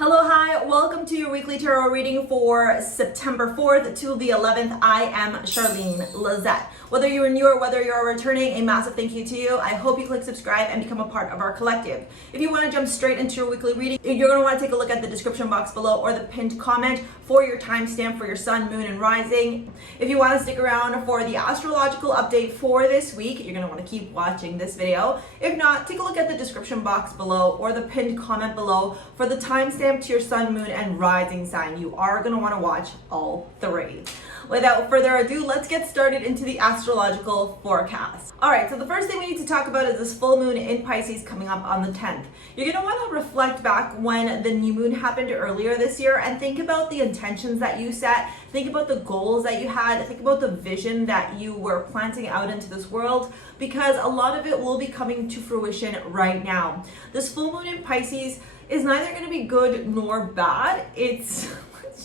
Hello, hi, welcome to your weekly tarot reading for September 4th to the 11th. I am Charlene, Lizette. Whether you're new or whether you're returning, a massive thank you to you. I hope you click subscribe and become a part of our collective. If you want to jump straight into your weekly reading, you're going to want to take a look at the description box below or the pinned comment for your timestamp for your sun, moon, and rising. If you want to stick around for the astrological update for this week, you're going to want to keep watching this video. If not, take a look at the description box below or the pinned comment below for the timestamp to your sun, moon, and rising sign. You are going to want to watch all three. Without further ado, let's get started into the astrological forecast. All right, so the first thing we need to talk about is this full moon in Pisces coming up on the 10th. You're going to want to reflect back when the new moon happened earlier this year and think about the intentions that you set, think about the goals that you had, think about the vision that you were planting out into this world, because a lot of it will be coming to fruition right now. This full moon in Pisces is neither going to be good nor bad. Let's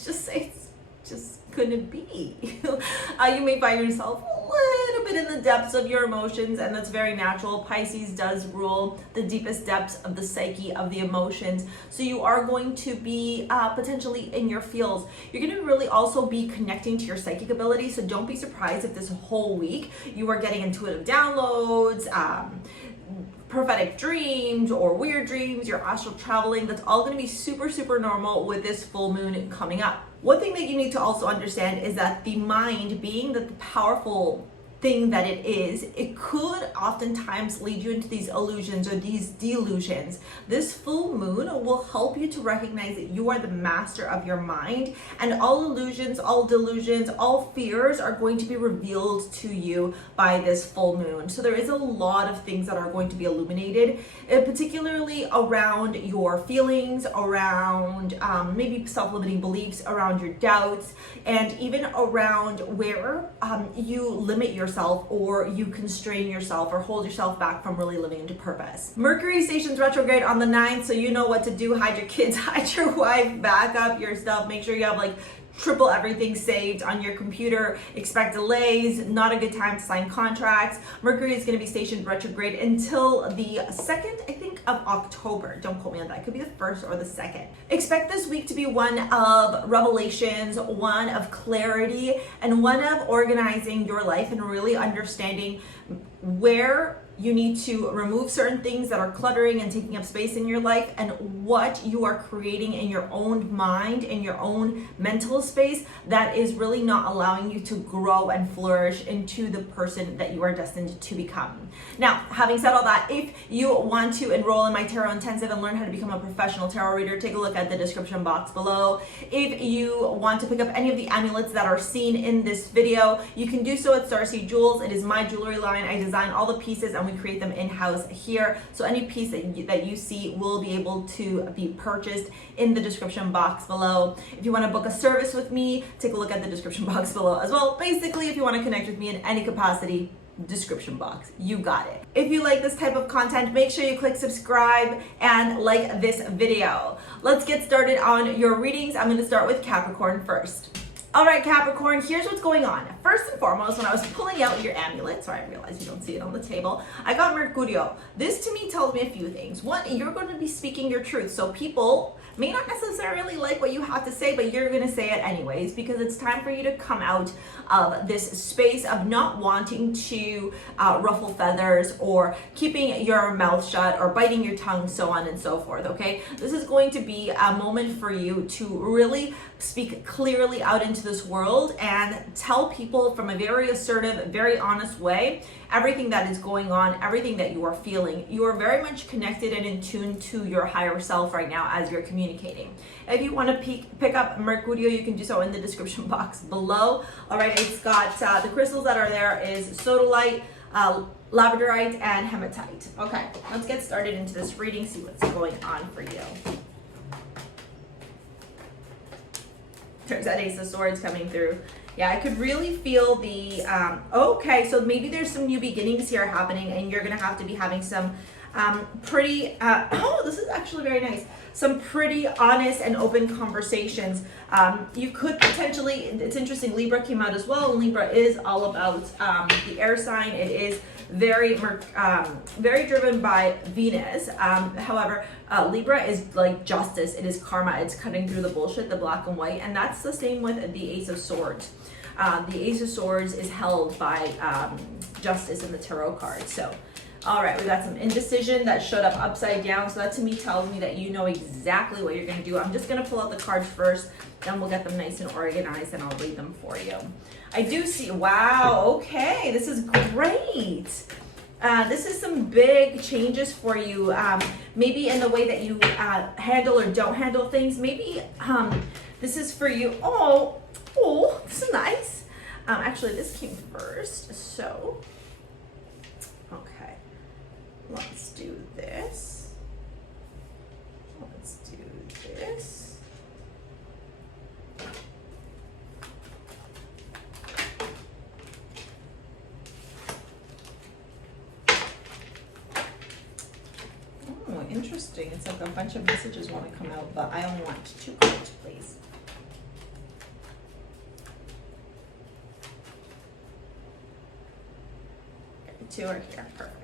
just say it's just gonna be. You may find yourself a little bit in the depths of your emotions, and that's very natural. Pisces does rule the deepest depths of the psyche, of the emotions. So you are going to be potentially in your feels. You're going to really also be connecting to your psychic ability. So don't be surprised if this whole week you are getting intuitive downloads, prophetic dreams or weird dreams, you're astral traveling. That's all going to be super, super normal with this full moon coming up. One thing that you need to also understand is that the mind, being that the powerful thing that it is, it could oftentimes lead you into these illusions or these delusions. This full moon will help you to recognize that you are the master of your mind, and all illusions, all delusions, all fears are going to be revealed to you by this full moon. So there is a lot of things that are going to be illuminated, particularly around your feelings, around maybe self-limiting beliefs, around your doubts, and even around where you limit yourself or you constrain yourself or hold yourself back from really living into purpose. Mercury stations retrograde on the 9th, so you know what to do. Hide your kids, hide your wife, back up your stuff. Make sure you have like triple everything saved on your computer. Expect delays, not a good time to sign contracts. Mercury is going to be stationed retrograde until the 2nd, I think, of October. Don't quote me on that. It could be the 1st or the 2nd. Expect this week to be one of revelations, one of clarity, and one of organizing your life and really understanding where you need to remove certain things that are cluttering and taking up space in your life, and what you are creating in your own mind, in your own mental space that is really not allowing you to grow and flourish into the person that you are destined to become. Now, having said all that, if you want to enroll in my Tarot Intensive and learn how to become a professional tarot reader, take a look at the description box below. If you want to pick up any of the amulets that are seen in this video, you can do so at STARSEA Jewels. It is my jewelry line. I design all the pieces and we create them in-house here. So any piece that you see will be able to be purchased in the description box below. If you want to book a service with me, take a look at the description box below as well. Basically, if you want to connect with me in any capacity, description box, you got it. If you like this type of content, make sure you click subscribe and like this video. Let's get started on your readings. I'm going to start with Capricorn first. All right, Capricorn, here's what's going on. First and foremost, when I was pulling out your amulet, sorry, I realize you don't see it on the table, I got Mercurio. This to me tells me a few things. One, you're going to be speaking your truth. So people may not necessarily like what you have to say, but you're going to say it anyways, because it's time for you to come out of this space of not wanting to ruffle feathers or keeping your mouth shut or biting your tongue, so on and so forth, okay? This is going to be a moment for you to really speak clearly out into this world and tell people from a very assertive, very honest way everything that is going on, everything that you are feeling. You are very much connected and in tune to your higher self right now as you're communicating. If you want to pick up Mercurio, you can do so in the description box below. All right, it's got the crystals that are there is sodalite, labradorite, and hematite. Okay, let's get started into this reading, see what's going on for you. There's that Ace of Swords coming through. Yeah, I could really feel the, okay, so maybe there's some new beginnings here happening, and you're going to have to be having some Oh, this is actually very nice. Some pretty honest and open conversations. You could potentially, it's interesting, Libra came out as well, and Libra is all about the air sign. It is very driven by Venus. However, Libra is like justice. It is karma. It's cutting through the bullshit, the black and white, and that's the same with the Ace of Swords. The Ace of Swords is held by justice in the tarot card. So, all right, we got some indecision that showed up upside down. So that to me tells me that you know exactly what you're going to do. I'm just going to pull out the cards first, then we'll get them nice and organized, and I'll read them for you. I do see, wow, okay, this is great. This is some big changes for you, maybe in the way that you handle or don't handle things. Maybe this is for you. Oh, this is nice. Actually, this came first, so, okay. Let's do this. Let's do this. Oh, interesting. It's like a bunch of messages want to come out, but I only want 2 cards, please. Okay, 2 are here. Perfect.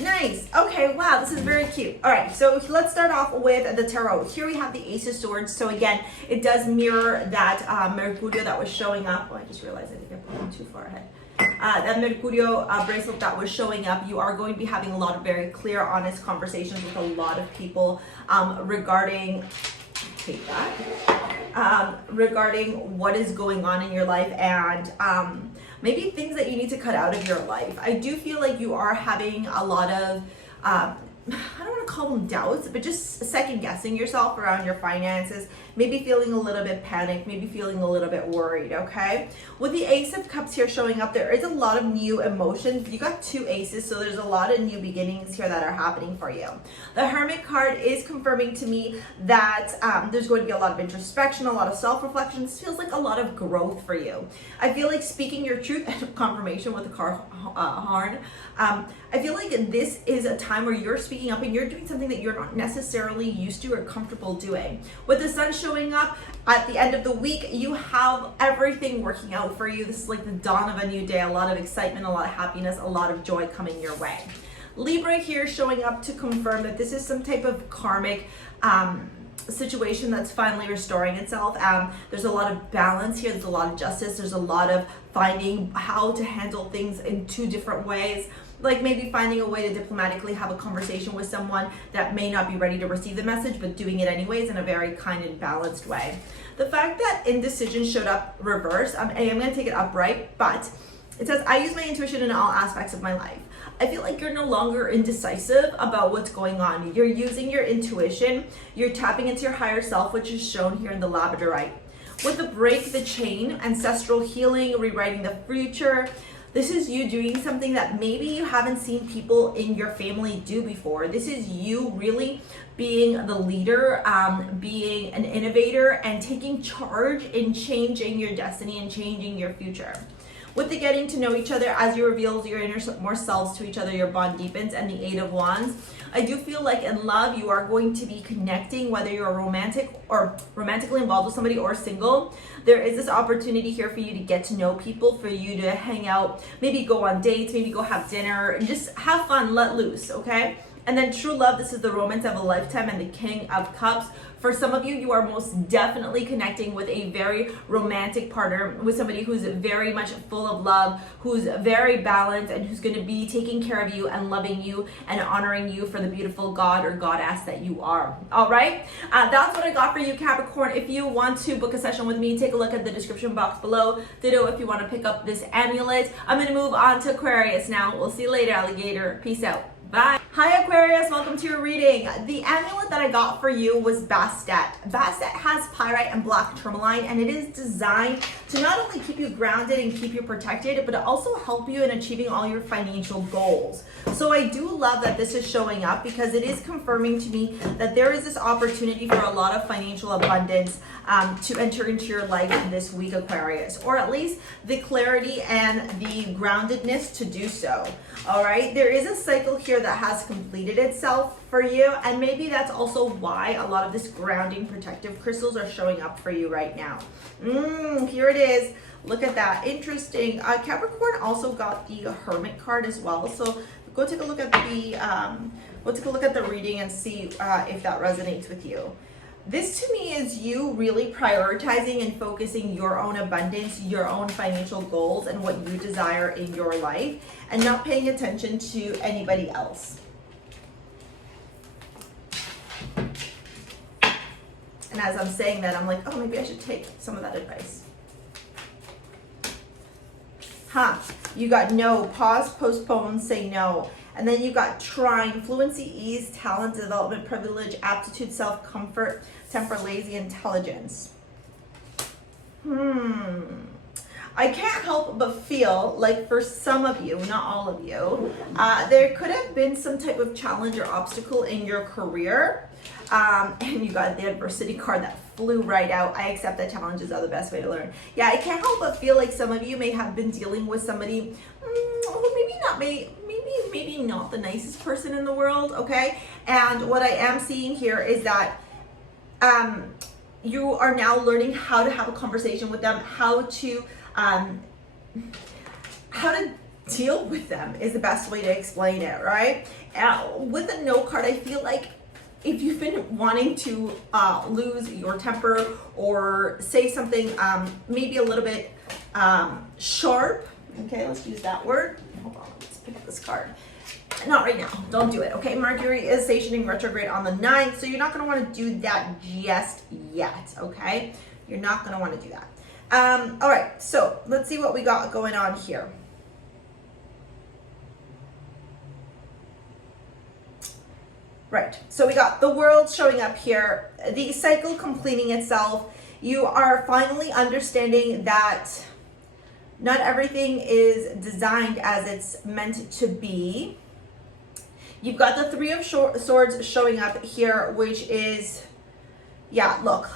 Nice. Okay, wow, this is very cute. All right, so let's start off with the tarot. Here we have the Ace of Swords. So again, it does mirror that Mercurio that was showing up. Oh, I just realized I think I put them too far ahead. That Mercurio bracelet that was showing up. You are going to be having a lot of very clear, honest conversations with a lot of people regarding, take that, regarding what is going on in your life, and maybe things that you need to cut out of your life. I do feel like you are having a lot of, I don't want to call them doubts, but just second guessing yourself around your finances, maybe feeling a little bit panicked, maybe feeling a little bit worried, okay? With the Ace of Cups here showing up, there is a lot of new emotions. You got 2 aces, so there's a lot of new beginnings here that are happening for you. The Hermit card is confirming to me that there's going to be a lot of introspection, a lot of self-reflection. This feels like a lot of growth for you. I feel like speaking your truth, and confirmation with the car horn, I feel like this is a time where you're speaking up and you're doing something that you're not necessarily used to or comfortable doing. With the Sun showing up at the end of the week, you have everything working out for you. This is like the dawn of a new day, a lot of excitement, a lot of happiness, a lot of joy coming your way. Libra here showing up to confirm that this is some type of karmic situation that's finally restoring itself. There's a lot of balance here. There's a lot of justice. There's a lot of finding how to handle things in 2 different ways. Like maybe finding a way to diplomatically have a conversation with someone that may not be ready to receive the message, but doing it anyways in a very kind and balanced way. The fact that indecision showed up reversed, I'm going to take it upright, but it says, I use my intuition in all aspects of my life. I feel like you're no longer indecisive about what's going on. You're using your intuition. You're tapping into your higher self, which is shown here in the labradorite. With the break the chain, ancestral healing, rewriting the future, this is you doing something that maybe you haven't seen people in your family do before. This is you really being the leader, being an innovator, and taking charge in changing your destiny and changing your future. With the getting to know each other, as you reveal your inner more selves to each other, your bond deepens, and the 8 of Wands. I do feel like in love, you are going to be connecting, whether you're romantic or romantically involved with somebody or single. There is this opportunity here for you to get to know people, for you to hang out, maybe go on dates, maybe go have dinner, and just have fun, let loose, okay? And then true love, this is the romance of a lifetime and the King of Cups. For some of you, you are most definitely connecting with a very romantic partner, with somebody who's very much full of love, who's very balanced, and who's going to be taking care of you and loving you and honoring you for the beautiful god or goddess that you are. All right, that's what I got for you, Capricorn. If you want to book a session with me, take a look at the description box below. Ditto if you want to pick up this amulet. I'm going to move on to Aquarius now. We'll see you later, alligator. Peace out. Bye. Hi Aquarius, welcome to your reading. The amulet that I got for you was Bastet. Bastet has pyrite and black tourmaline, and it is designed to not only keep you grounded and keep you protected, but also help you in achieving all your financial goals. So I do love that this is showing up, because it is confirming to me that there is this opportunity for a lot of financial abundance to enter into your life this week, Aquarius, or at least the clarity and the groundedness to do so. All right, there is a cycle here that has completed itself for you. And maybe that's also why a lot of this grounding protective crystals are showing up for you right now. Here it is. Look at that. Interesting. Capricorn also got the Hermit card as well. So go take a look at the reading and see if that resonates with you. This to me is you really prioritizing and focusing your own abundance, your own financial goals, and what you desire in your life, and not paying attention to anybody else. And as I'm saying that, I'm like, oh, maybe I should take some of that advice. You got no, pause, postpone, say no. And then you got trying, fluency, ease, talent, development, privilege, aptitude, self-comfort, temper, lazy, intelligence. I can't help but feel like for some of you, not all of you, there could have been some type of challenge or obstacle in your career. And you got the adversity card that flew right out. I accept that challenges are the best way to learn. Yeah, I can't help but feel like some of you may have been dealing with somebody who maybe not the nicest person in the world, okay? And what I am seeing here is that you are now learning how to have a conversation with them, how to deal with them is the best way to explain it, right? With the no card, I feel like if you've been wanting to lose your temper or say something maybe a little bit sharp, okay, let's use that word. Hold on, let's pick up this card. Not right now, don't do it, okay? Mercury is stationing retrograde on the 9th, so you're not gonna wanna do that just yet, okay? You're not gonna wanna do that. All right, so let's see what we got going on here. Right, so we got the world showing up here, the cycle completing itself. You are finally understanding that not everything is designed as it's meant to be. You've got the Three of Swords showing up here, which is, yeah, look,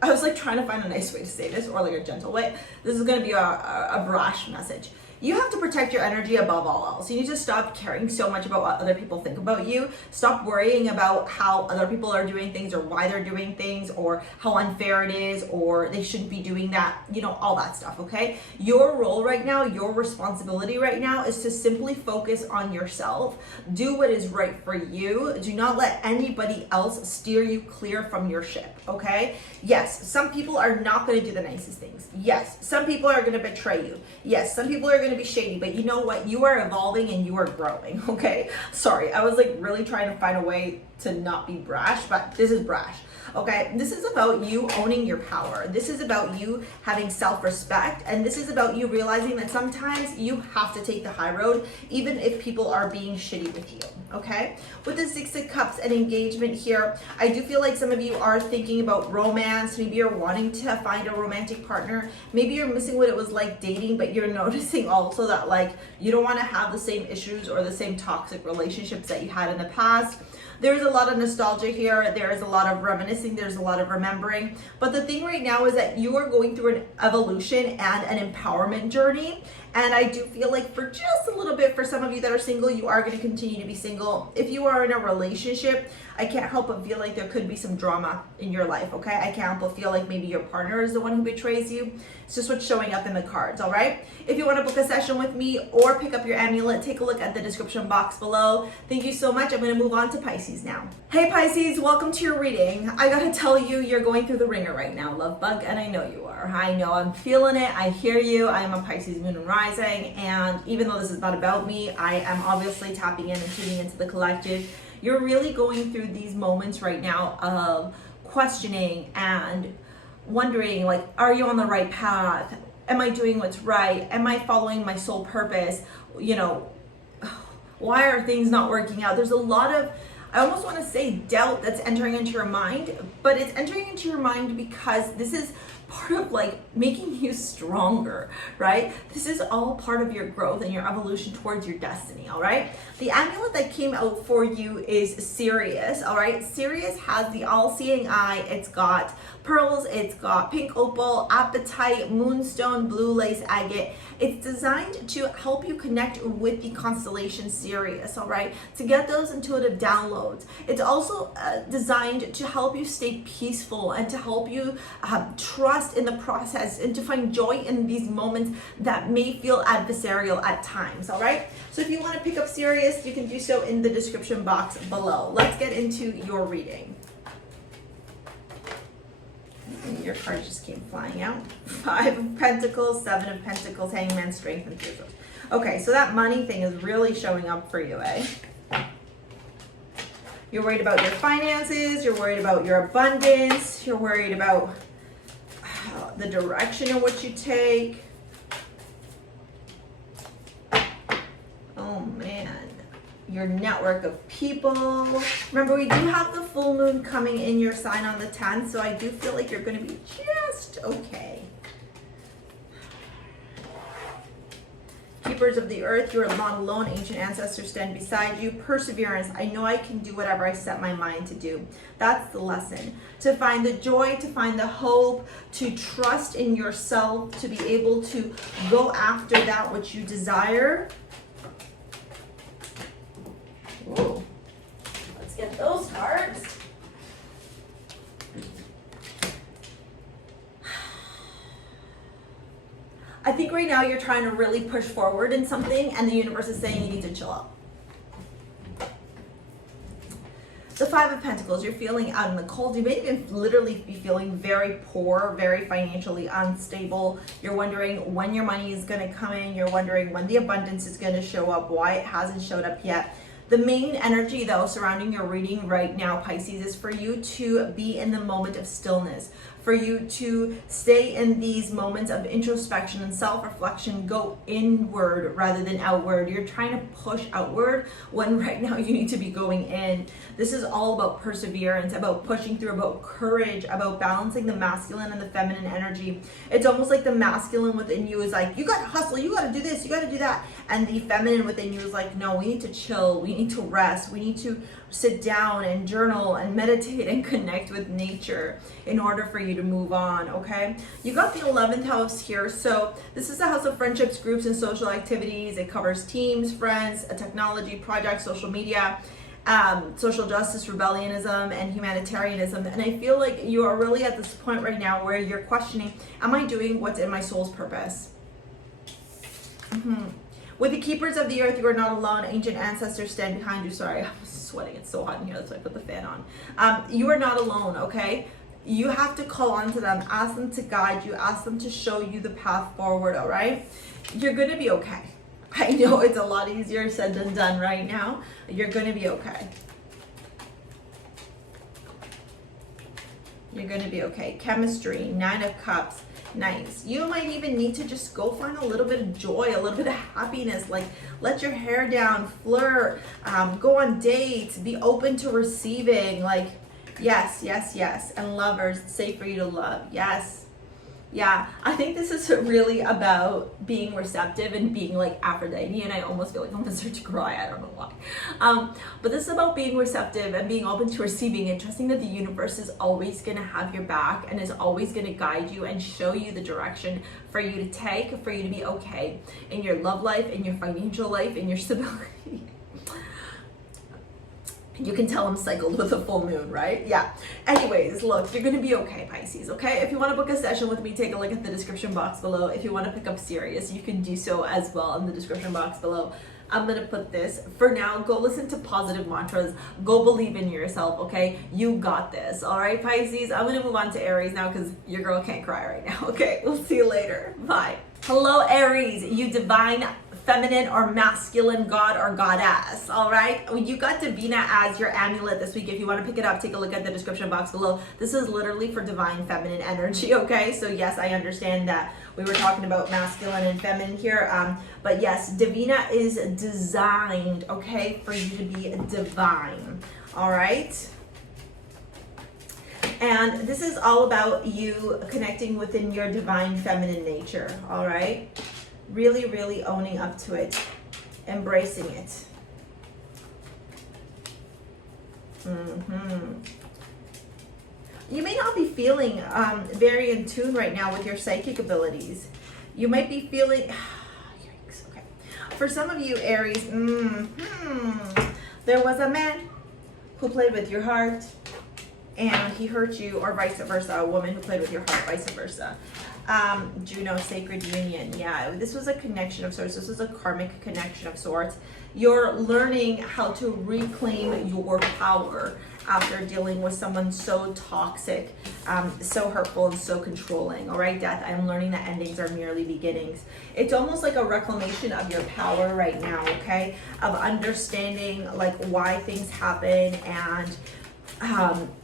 I was like trying to find a nice way to say this, or like a gentle way. This is going to be a brash message. You have to protect your energy above all else. You need to stop caring so much about what other people think about you. Stop worrying about how other people are doing things or why they're doing things or how unfair it is or they shouldn't be doing that, you know, all that stuff, okay? Your role right now, your responsibility right now is to simply focus on yourself. Do what is right for you. Do not let anybody else steer you clear from your ship, okay? Yes, some people are not going to do the nicest things. Yes, some people are going to betray you. Yes, some people are going to be shady, but you know what? You are evolving and you are growing, okay? Sorry, I was like really trying to find a way to not be brash, but this is brash. Okay, this is about you owning your power. This is about you having self-respect, and this is about you realizing that sometimes you have to take the high road, even if people are being shitty with you, okay? With the Six of Cups and engagement here, I do feel like some of you are thinking about romance. Maybe you're wanting to find a romantic partner. Maybe you're missing what it was like dating, but you're noticing also that like you don't want to have the same issues or the same toxic relationships that you had in the past. There's a lot of nostalgia here. There is a lot of reminiscing. There's a lot of remembering. But the thing right now is that you are going through an evolution and an empowerment journey. And I do feel like for just a little bit, for some of you that are single, you are going to continue to be single. If you are in a relationship, I can't help but feel like there could be some drama in your life, okay? I can't help but feel like maybe your partner is the one who betrays you. It's just what's showing up in the cards, all right? If you want to book a session with me or pick up your amulet, take a look at the description box below. Thank you so much. I'm going to move on to Pisces now. Hey Pisces, welcome to your reading. I got to tell you, you're going through the ringer right now, love bug, and I know you are. I know, I'm feeling it. I hear you. I am a Pisces moon and rising, and even though this is not about me, I am obviously tapping in and tuning into the collective. You're really going through these moments right now of questioning and wondering, like, are you on the right path? Am I doing what's right? Am I following my soul purpose? You know, why are things not working out? There's a lot of I almost want to say doubt that's entering into your mind, but it's entering into your mind because this is part of like making you stronger, right? This is all part of your growth and your evolution towards your destiny, all right? The amulet that came out for you is Sirius, all right? Sirius has the all-seeing eye. It's got pearls, it's got pink opal, apatite, moonstone, blue lace agate. It's designed to help you connect with the constellation Sirius, all right? To get those intuitive downloads. It's also designed to help you stay peaceful and to help you trust in the process and to find joy in these moments that may feel adversarial at times, all right? So if you want to pick up Sirius, you can do so in the description box below. Let's get into your reading. And your cards just came flying out. 5 of Pentacles, 7 of Pentacles, Hangman, Strength, and Three of Swords. Okay, so that money thing is really showing up for you, eh? You're worried about your finances, you're worried about your abundance, you're worried about the direction in which you take. Oh man, your network of people. Remember, we do have the full moon coming in your sign on the 10th, so I do feel like you're going to be just okay. Keepers of the earth, you are not alone. Ancient ancestors stand beside you. Perseverance, I know I can do whatever I set my mind to do. That's the lesson. To find the joy, to find the hope, to trust in yourself, to be able to go after that which you desire. Ooh. Let's get those cards. I think right now you're trying to really push forward in something and the universe is saying you need to chill out. The 5 of Pentacles, you're feeling out in the cold. You may even literally be feeling very poor, very financially unstable. You're wondering when your money is going to come in. You're wondering when the abundance is going to show up, why it hasn't showed up yet. The main energy, though, surrounding your reading right now, Pisces, is for you to be in the moment of stillness, for you to stay in these moments of introspection and self-reflection, go inward rather than outward. You're trying to push outward when right now you need to be going in. This is all about perseverance, about pushing through, about courage, about balancing the masculine and the feminine energy. It's almost like the masculine within you is like, you got to hustle, you got to do this, you got to do that. And the feminine within you is like, no, we need to chill, we need to rest, we need to sit down and journal and meditate and connect with nature in order for you to move on, okay? You got the 11th house here. So this is the house of friendships, groups, and social activities. It covers teams, friends, technology, projects, social media, social justice, rebellionism, and humanitarianism. And I feel like you are really at this point right now where you're questioning, am I doing what's in my soul's purpose? With the keepers of the earth, you are not alone. Ancient ancestors stand behind you. Sorry, I'm sweating. It's so hot in here. That's why I put the fan on. You are not alone, okay? You have to call on to them. Ask them to guide you. Ask them to show you the path forward, all right? You're going to be okay. I know it's a lot easier said than done right now. You're going to be okay. You're going to be okay. Chemistry, 9 of Cups. Nice. You might even need to just go find a little bit of joy, a little bit of happiness, like let your hair down, flirt, go on dates, be open to receiving, like yes, yes, yes. And lovers, it's safe for you to love. Yes. Yeah, I think this is really about being receptive and being like Aphrodite, and I almost feel like I'm gonna start to cry. I don't know why. But this is about being receptive and being open to receiving and trusting that the universe is always gonna have your back and is always gonna guide you and show you the direction for you to take, for you to be okay in your love life, in your financial life, in your stability. You can tell I'm cycled with a full moon, right? Yeah. Anyways, look, you're going to be okay, Pisces, okay? If you want to book a session with me, take a look at the description box below. If you want to pick up Sirius, you can do so as well in the description box below. I'm going to put this. For now, go listen to positive mantras. Go believe in yourself, okay? You got this, all right, Pisces? I'm going to move on to Aries now because your girl can't cry right now, okay? We'll see you later. Bye. Hello, Aries, you divine feminine or masculine god or goddess, all right? You got Divina as your amulet this week. If you want to pick it up, take a look at the description box below. This is literally for divine feminine energy, okay? So yes, I understand that we were talking about masculine and feminine here, but yes, Divina is designed, okay, for you to be divine. all right? And this is all about you connecting within your divine feminine nature, all right? Really, really owning up to it, embracing it. You may not be feeling very in tune right now with your psychic abilities. You might be feeling, yikes, okay. For some of you, Aries, there was a man who played with your heart and he hurt you, or vice versa, a woman who played with your heart, vice versa. Juno, sacred union. Yeah, this was a connection of sorts. This was a karmic connection of sorts. You're learning how to reclaim your power after dealing with someone so toxic, so hurtful, and so controlling. All right, Death, I'm learning that endings are merely beginnings. It's almost like a reclamation of your power right now, okay? Of understanding like why things happen, and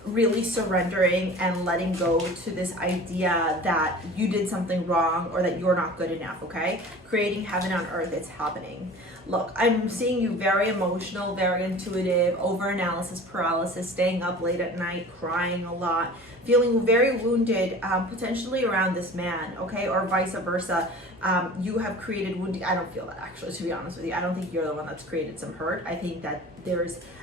really surrendering and letting go to this idea that you did something wrong or that you're not good enough, okay? Creating heaven on earth, it's happening. Look, I'm seeing you very emotional, very intuitive, over-analysis paralysis, staying up late at night, crying a lot, feeling very wounded, potentially around this man, okay? Or vice versa. You have created wounding. I don't feel that, actually, to be honest with you. I don't think you're the one that's created some hurt. I think that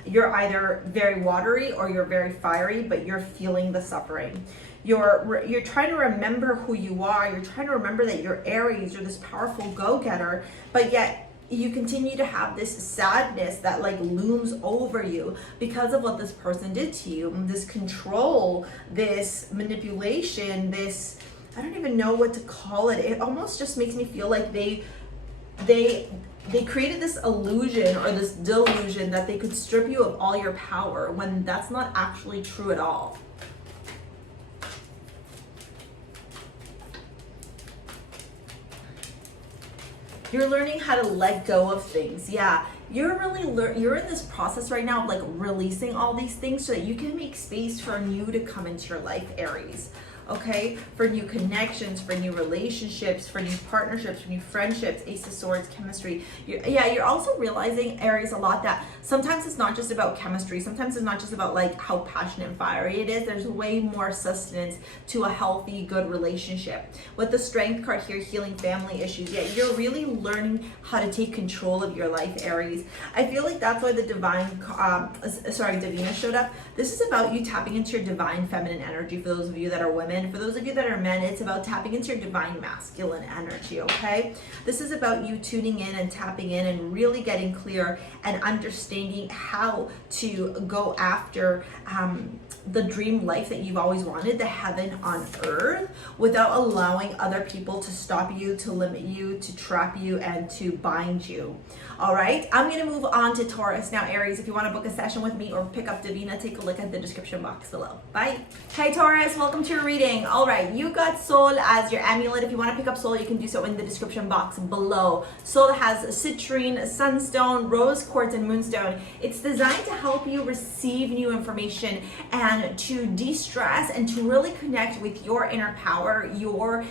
you're either very watery or you're very fiery, but you're feeling the suffering. You're trying to remember who you are. You're trying to remember that you're Aries, you're this powerful go-getter, but yet you continue to have this sadness that like looms over you because of what this person did to you. This control, this manipulation, this, I don't even know what to call it. It almost just makes me feel like they created this illusion or this delusion that they could strip you of all your power when that's not actually true at all. You're learning how to let go of things. Yeah, you're in this process right now of like releasing all these things so that you can make space for new to come into your life, Aries. Okay, for new connections, for new relationships, for new partnerships, for new friendships, Ace of Swords, chemistry. You're also realizing, Aries, a lot that sometimes it's not just about chemistry. Sometimes it's not just about like how passionate and fiery it is. There's way more sustenance to a healthy, good relationship. With the Strength card here, healing family issues. Yeah, you're really learning how to take control of your life, Aries. I feel like that's why the Divina showed up. This is about you tapping into your divine feminine energy for those of you that are women. For those of you that are men, it's about tapping into your divine masculine energy, okay? This is about you tuning in and tapping in and really getting clear and understanding how to go after the dream life that you've always wanted, the heaven on earth, without allowing other people to stop you, to limit you, to trap you, and to bind you. All right, I'm gonna move on to Taurus now, Aries. If you want to book a session with me or pick up Divina, take a look at the description box below. Bye. Hey Taurus, welcome to your reading. All right, you got Soul as your amulet. If you want to pick up Soul, you can do so in the description box below. Soul has citrine, sunstone, rose quartz, and moonstone. It's designed to help you receive new information and to de-stress and to really connect with your inner power, your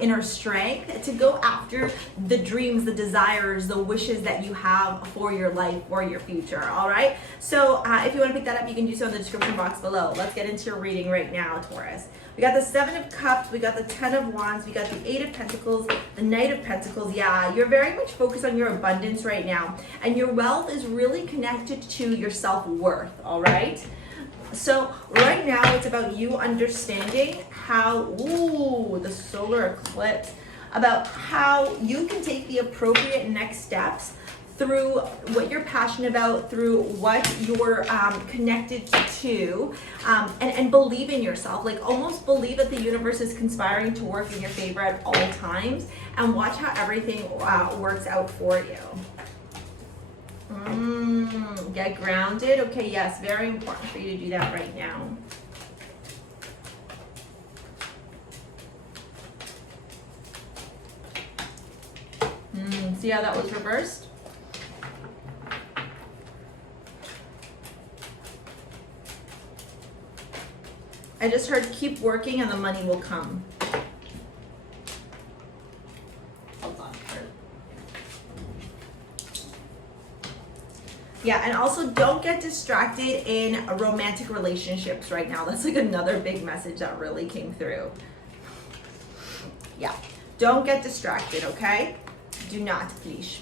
inner strength, to go after the dreams, the desires, the wishes that you have for your life, for your future. All right, so if you want to pick that up, you can do so in the description box below. Let's get into your reading right now, Taurus. We got the 7 of Cups, we got the 10 of Wands, we got the 8 of Pentacles, the Knight of Pentacles. Yeah, you're very much focused on your abundance right now, and your wealth is really connected to your self-worth, all right? So right now it's about you understanding how, the solar eclipse, about how you can take the appropriate next steps through what you're passionate about, through what you're connected to, and believe in yourself. Like almost believe that the universe is conspiring to work in your favor at all times, and watch how everything works out for you. Get grounded. Okay, yes, very important for you to do that right now. See how that was reversed? I just heard keep working and the money will come. Hold on. Yeah, and also don't get distracted in romantic relationships right now. That's like another big message that really came through. Yeah, don't get distracted, okay? Do not, please.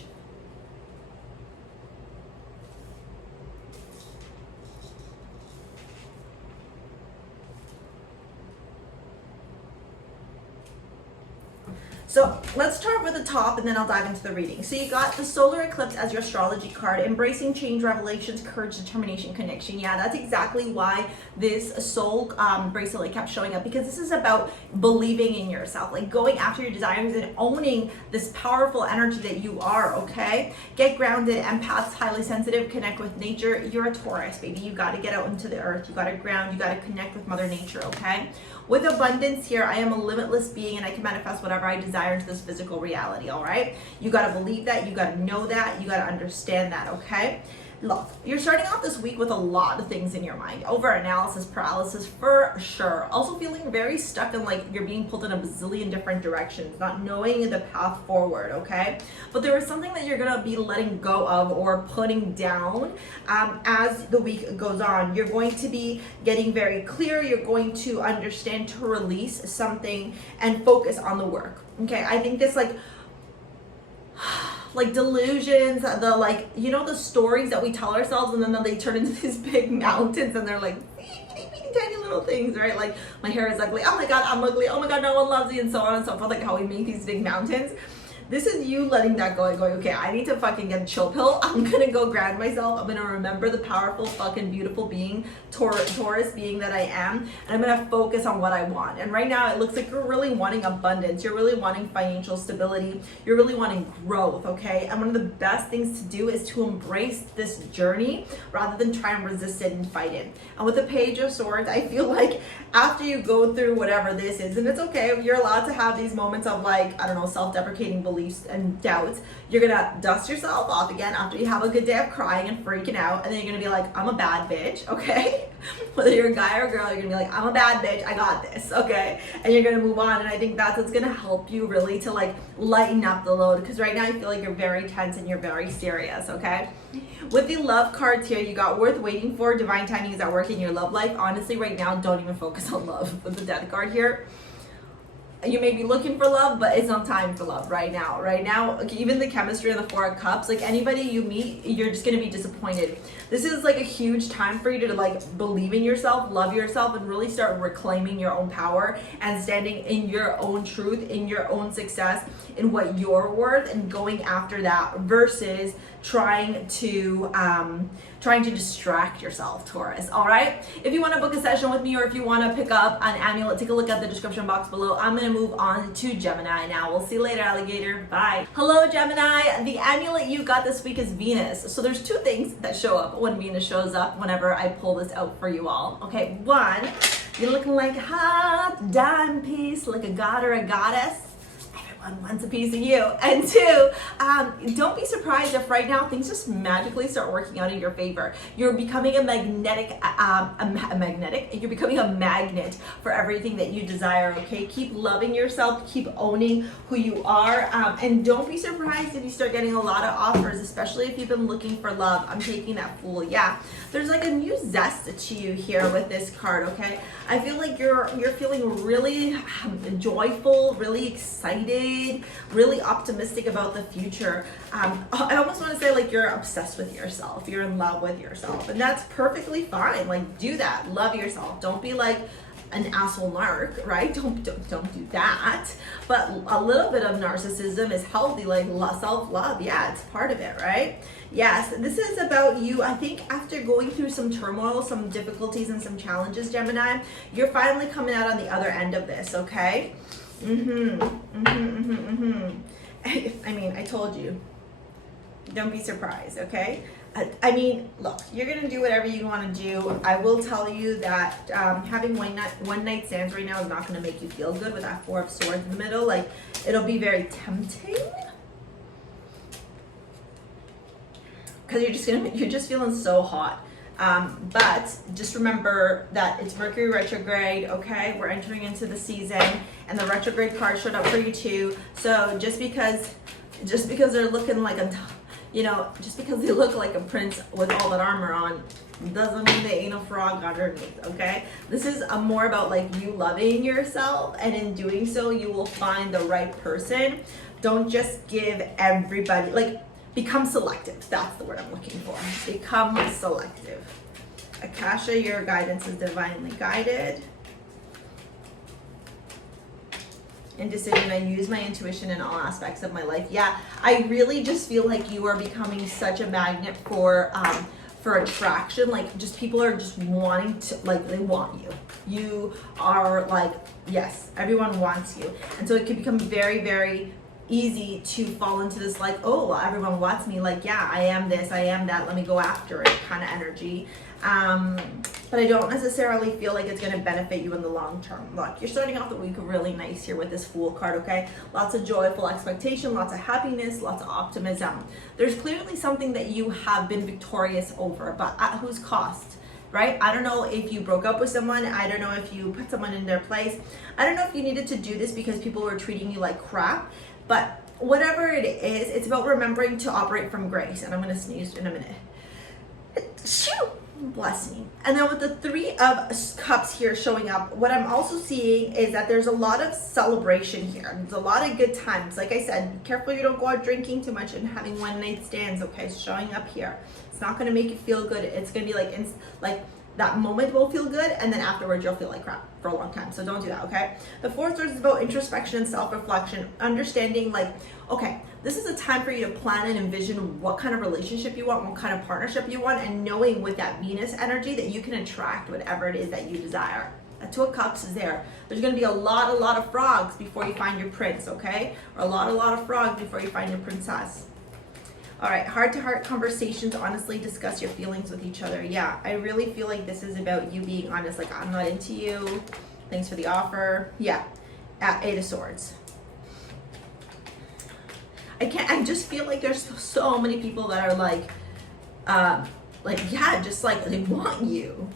So let's start with the top and then I'll dive into the reading. So you got the solar eclipse as your astrology card, embracing change, revelations, courage, determination, connection. Yeah, that's exactly why this soul bracelet kept showing up, because this is about believing in yourself, like going after your desires and owning this powerful energy that you are, okay? Get grounded, empaths, highly sensitive, connect with nature. You're a Taurus, baby. You got to get out into the earth. You got to ground. You got to connect with Mother Nature, okay? With abundance here, I am a limitless being and I can manifest whatever I desire into this physical reality, all right? You got to believe that. You got to know that. You got to understand that, okay? Look, you're starting off this week with a lot of things in your mind. Over-analysis, paralysis, for sure. Also feeling very stuck and like you're being pulled in a bazillion different directions, not knowing the path forward, okay? But there is something that you're going to be letting go of or putting down as the week goes on. You're going to be getting very clear. You're going to understand to release something and focus on the work, okay? I think this like delusions, the like, you know, the stories that we tell ourselves and then they turn into these big mountains and they're like tiny little things, right? Like my hair is ugly, oh my god, I'm ugly, oh my god, no one loves you, and so on and so forth, like how we make these big mountains. This is you letting that go and going, okay, I need to fucking get a chill pill. I'm gonna go ground myself. I'm gonna remember the powerful, fucking beautiful being, Taurus being that I am, and I'm gonna focus on what I want. And right now, it looks like you're really wanting abundance. You're really wanting financial stability. You're really wanting growth, okay? And one of the best things to do is to embrace this journey rather than try and resist it and fight it. And with the Page of Swords, I feel like after you go through whatever this is, and it's okay, you're allowed to have these moments of like, I don't know, self-deprecating beliefs and doubts. You're gonna dust yourself off again after you have a good day of crying and freaking out, and then you're gonna be like, I'm a bad bitch, okay? Whether you're a guy or a girl, you're gonna be like, I'm a bad bitch, I got this, okay? And you're gonna move on, and I think that's what's gonna help you really to like lighten up the load, because right now I feel like you're very tense and you're very serious, okay? With the love cards here, you got worth waiting for, divine timing is at work in your love life. Honestly, right now, don't even focus on love with the Death card here. You may be looking for love, but it's not time for love right now. Right now, even the chemistry of the Four of Cups, like anybody you meet, you're just gonna be disappointed. This is like a huge time for you to like believe in yourself, love yourself, and really start reclaiming your own power and standing in your own truth, in your own success, in what you're worth, and going after that versus trying to distract yourself, Taurus. All right, if you want to book a session with me or if you want to pick up an amulet, take a look at the description box below. I'm going to move on to Gemini now. We'll see you later, alligator. Bye. Hello, Gemini. The amulet you got this week is Venus. So there's two things that show up when Venus shows up whenever I pull this out for you all. Okay, one, you're looking like a hot dime piece, like a god or a goddess. Wants a piece of you. And two, don't be surprised if right now things just magically start working out in your favor. You're becoming a magnetic, you're becoming a magnet for everything that you desire, okay? Keep loving yourself, keep owning who you are, and don't be surprised if you start getting a lot of offers, especially if you've been looking for love. I'm taking that Fool, yeah. There's like a new zest to you here with this card, okay? I feel like you're feeling really joyful, really excited, really optimistic about the future. I almost want to say like you're obsessed with yourself, you're in love with yourself, and that's perfectly fine. Like do that, love yourself. Don't be like an asshole narc, right? Don't do that. But a little bit of narcissism is healthy, like self-love. Yeah, it's part of it, right? Yes, this is about you. I think after going through some turmoil, some difficulties, and some challenges, Gemini, you're finally coming out on the other end of this, okay? I mean, I told you. Don't be surprised, okay? I mean, look, you're gonna do whatever you want to do. I will tell you that having one night stands right now is not gonna make you feel good with that Four of Swords in the middle. Like, it'll be very tempting, because you're just feeling so hot. But just remember that it's Mercury retrograde, okay? We're entering into the season, and the retrograde card showed up for you too. So just because they're looking like you know, just because they look like a prince with all that armor on doesn't mean they ain't a frog underneath, okay? This is more about like you loving yourself, and in doing so, you will find the right person. Don't just give everybody, like, become selective. That's the word I'm looking for. Become selective. Akasha, your guidance is divinely guided. Indecision, I use my intuition in all aspects of my life. Yeah, I really just feel like you are becoming such a magnet for attraction. Like, just people are just wanting to, like, they want you. You are like, yes, everyone wants you. And so it can become very, very easy to fall into this like, oh, well, everyone wants me, like, yeah, I am this, I am that, let me go after it kind of energy. But I don't necessarily feel like it's going to benefit you in the long term. Look, you're starting off the week really nice here with this Fool card, okay? Lots of joyful expectation, lots of happiness, lots of optimism. There's clearly something that you have been victorious over, but at whose cost? Right? I don't know if you broke up with someone. I don't know if you put someone in their place. I don't know if you needed to do this because people were treating you like crap. But whatever it is, it's about remembering to operate from grace. And I'm going to sneeze in a minute. Shoo! Bless me. And then with the Three of Cups here showing up, what I'm also seeing is that there's a lot of celebration here. There's a lot of good times. Like I said, be careful you don't go out drinking too much and having one-night stands, okay? Showing up here. It's not going to make you feel good. It's going to be like that moment will feel good, and then afterwards you'll feel like crap for a long time. So don't do that, okay? The Fourth Sword is about introspection and self-reflection, understanding like, okay, this is a time for you to plan and envision what kind of relationship you want, what kind of partnership you want, and knowing with that Venus energy that you can attract whatever it is that you desire. A Two of Cups is there. There's going to be a lot of frogs before you find your prince, okay? Or a lot of frogs before you find your princess. All right, heart-to-heart conversations, honestly discuss your feelings with each other. Yeah, I really feel like this is about you being honest, like, I'm not into you, thanks for the offer. Yeah, at Eight of Swords. I just feel like there's so many people that are like, yeah, just like, they want you.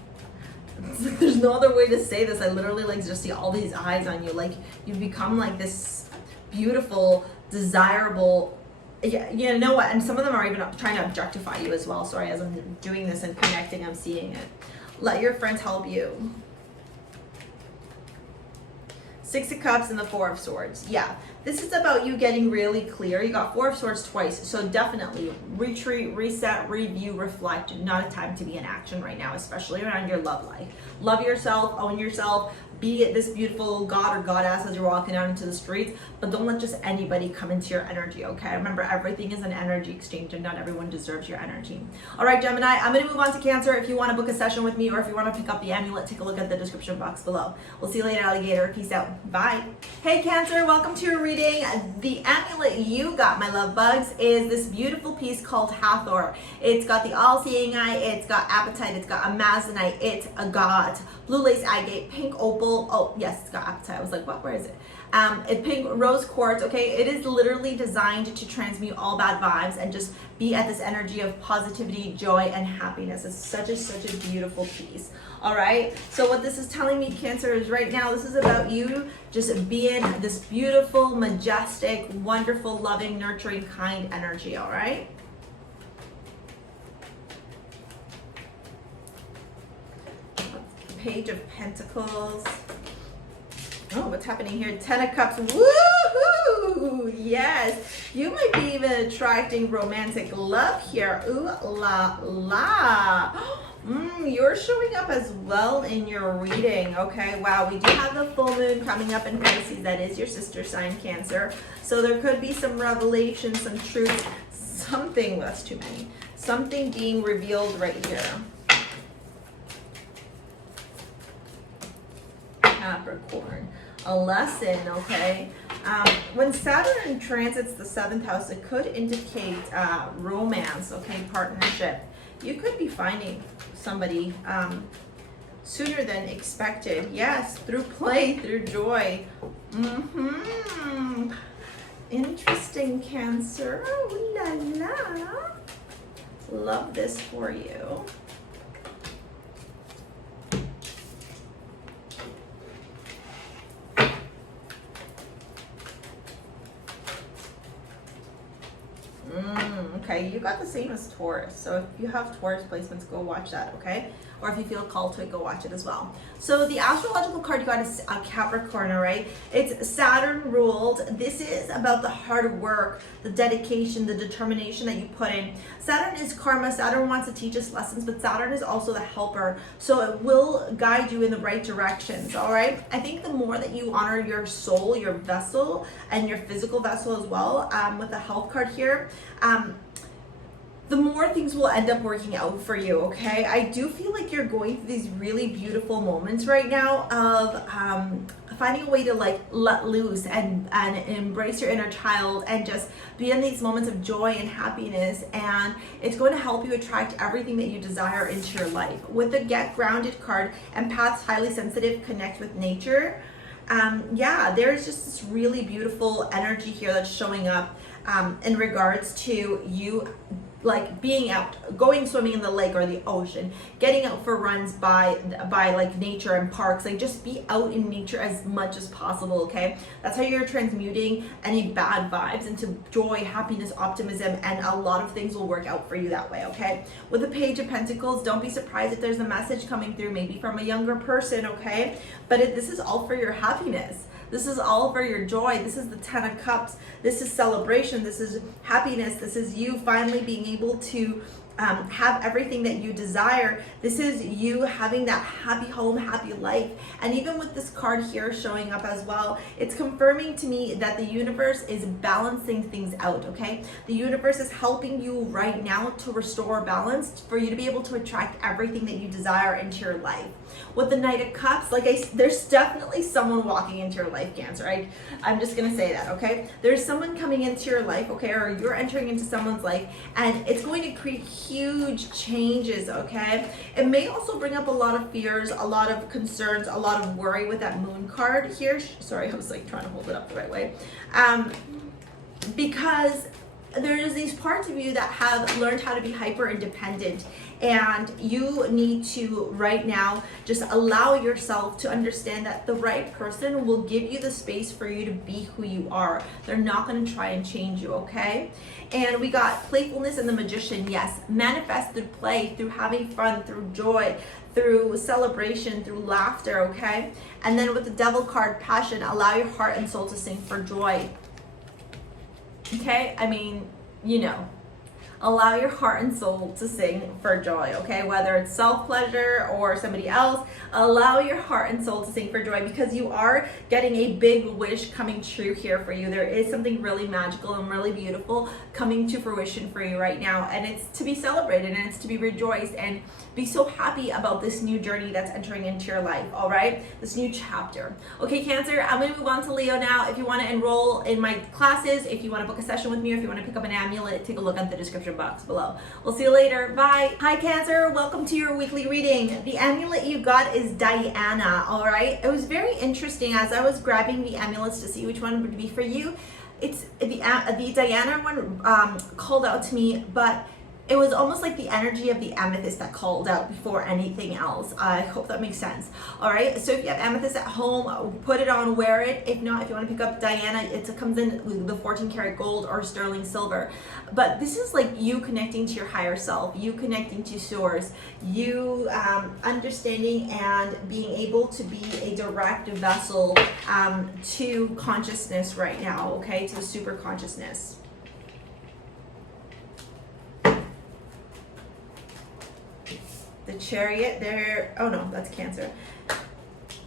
There's no other way to say this. I literally like just see all these eyes on you. Like, you've become like this beautiful, desirable, yeah, you know what? And some of them are even trying to objectify you as well. Sorry, as I'm doing this and connecting, I'm seeing it. Let your friends help you. Six of Cups and the Four of Swords. Yeah, this is about you getting really clear. You got Four of Swords twice, so definitely retreat, reset, review, reflect. Not a time to be in action right now, especially around your love life. Love yourself, own yourself, be this beautiful god or goddess as you're walking out into the streets, but don't let just anybody come into your energy, okay? Remember, everything is an energy exchange and not everyone deserves your energy. All right, Gemini, I'm gonna move on to Cancer. If you wanna book a session with me or if you wanna pick up the amulet, take a look at the description box below. We'll see you later, alligator. Peace out. Bye. Hey, Cancer, welcome to your reading. The amulet you got, my love bugs, is this beautiful piece called Hathor. It's got the all-seeing eye, it's got appetite, it's got amazonite, it's a god. Blue lace agate, pink opal. Oh, yes, it's got appetite. I was like, what? Where is it? Pink rose quartz. Okay, it is literally designed to transmute all bad vibes and just be at this energy of positivity, joy, and happiness. It's such a beautiful piece. All right. So what this is telling me, Cancer, is right now this is about you just being this beautiful, majestic, wonderful, loving, nurturing, kind energy. All right. Page of Pentacles. Oh, what's happening here? Ten of Cups. Woohoo! Yes. You might be even attracting romantic love here. Ooh la la. You're showing up as well in your reading. Okay, wow. We do have the full moon coming up in Pisces. That is your sister sign, Cancer. So there could be some revelation, some truth, something, that's too many. Something being revealed right here. Capricorn, a lesson, okay? When Saturn transits the 7th house, it could indicate romance, okay, partnership. You could be finding somebody sooner than expected. Yes, through play, through joy. Interesting, Cancer. Ooh la la. Love this for you. Okay, okay? You got the same as Taurus. So if you have Taurus placements, go watch that, okay? Or if you feel called to it, go watch it as well. So the astrological card you got is a Capricorn, all right? It's Saturn ruled. This is about the hard work, the dedication, the determination that you put in. Saturn is karma. Saturn wants to teach us lessons, but Saturn is also the helper. So it will guide you in the right directions, all right? I think the more that you honor your soul, your vessel, and your physical vessel as well, with the health card here, the more things will end up working out for you, okay? I do feel like you're going through these really beautiful moments right now of finding a way to like let loose and embrace your inner child and just be in these moments of joy and happiness, and it's going to help you attract everything that you desire into your life. With the Get Grounded card, empaths, highly sensitive, connect with nature. Yeah, there's just this really beautiful energy here that's showing up in regards to you like being out, going swimming in the lake or the ocean, getting out for runs by like nature and parks. Like just be out in nature as much as possible, okay? That's how you're transmuting any bad vibes into joy, happiness, optimism, and a lot of things will work out for you that way, okay? With the Page of Pentacles, don't be surprised if there's a message coming through, maybe from a younger person, okay? But this is all for your happiness. This is all for your joy. This is the 10 of Cups. This is celebration. This is happiness. This is you finally being able to have everything that you desire. This is you having that happy home, happy life. And even with this card here showing up as well, it's confirming to me that the universe is balancing things out, okay? The universe is helping you right now to restore balance for you to be able to attract everything that you desire into your life. With the Knight of Cups, there's definitely someone walking into your life, Cancer. I'm just gonna say that, okay? There's someone coming into your life, okay, or you're entering into someone's life, and it's going to create huge changes, okay? It may also bring up a lot of fears, a lot of concerns, a lot of worry with that Moon card here. Sorry, I was like trying to hold it up the right way. Because there's these parts of you that have learned how to be hyper independent, and you need to right now just allow yourself to understand that the right person will give you the space for you to be who you are. They're not going to try and change you, okay? And we got playfulness and the Magician. Yes, manifest through play, through having fun, through joy, through celebration, through laughter, okay? And then with the Devil card, passion, allow your heart and soul to sing for joy. Okay, I mean, you know, allow your heart and soul to sing for joy, okay? Whether it's self-pleasure or somebody else, allow your heart and soul to sing for joy, because you are getting a big wish coming true here for you. There is something really magical and really beautiful coming to fruition for you right now, and it's to be celebrated and it's to be rejoiced and be so happy about this new journey that's entering into your life, all right? This new chapter. Okay, Cancer, I'm gonna move on to Leo now. If you wanna enroll in my classes, if you wanna book a session with me, or if you wanna pick up an amulet, take a look at the description box below. We'll see you later, bye. Hi, Cancer, welcome to your weekly reading. The amulet you got is Diana, all right? It was very interesting as I was grabbing the amulets to see which one would be for you. It's the Diana one called out to me, but it was almost like the energy of the amethyst that called out before anything else. I hope that makes sense. All right, so if you have amethyst at home, put it on, wear it. If not, if you want to pick up Diana, it comes in with the 14 karat gold or sterling silver. But this is like you connecting to your higher self, you connecting to source, you understanding and being able to be a direct vessel to consciousness right now, okay, to the super consciousness. The Chariot there, oh no, that's Cancer.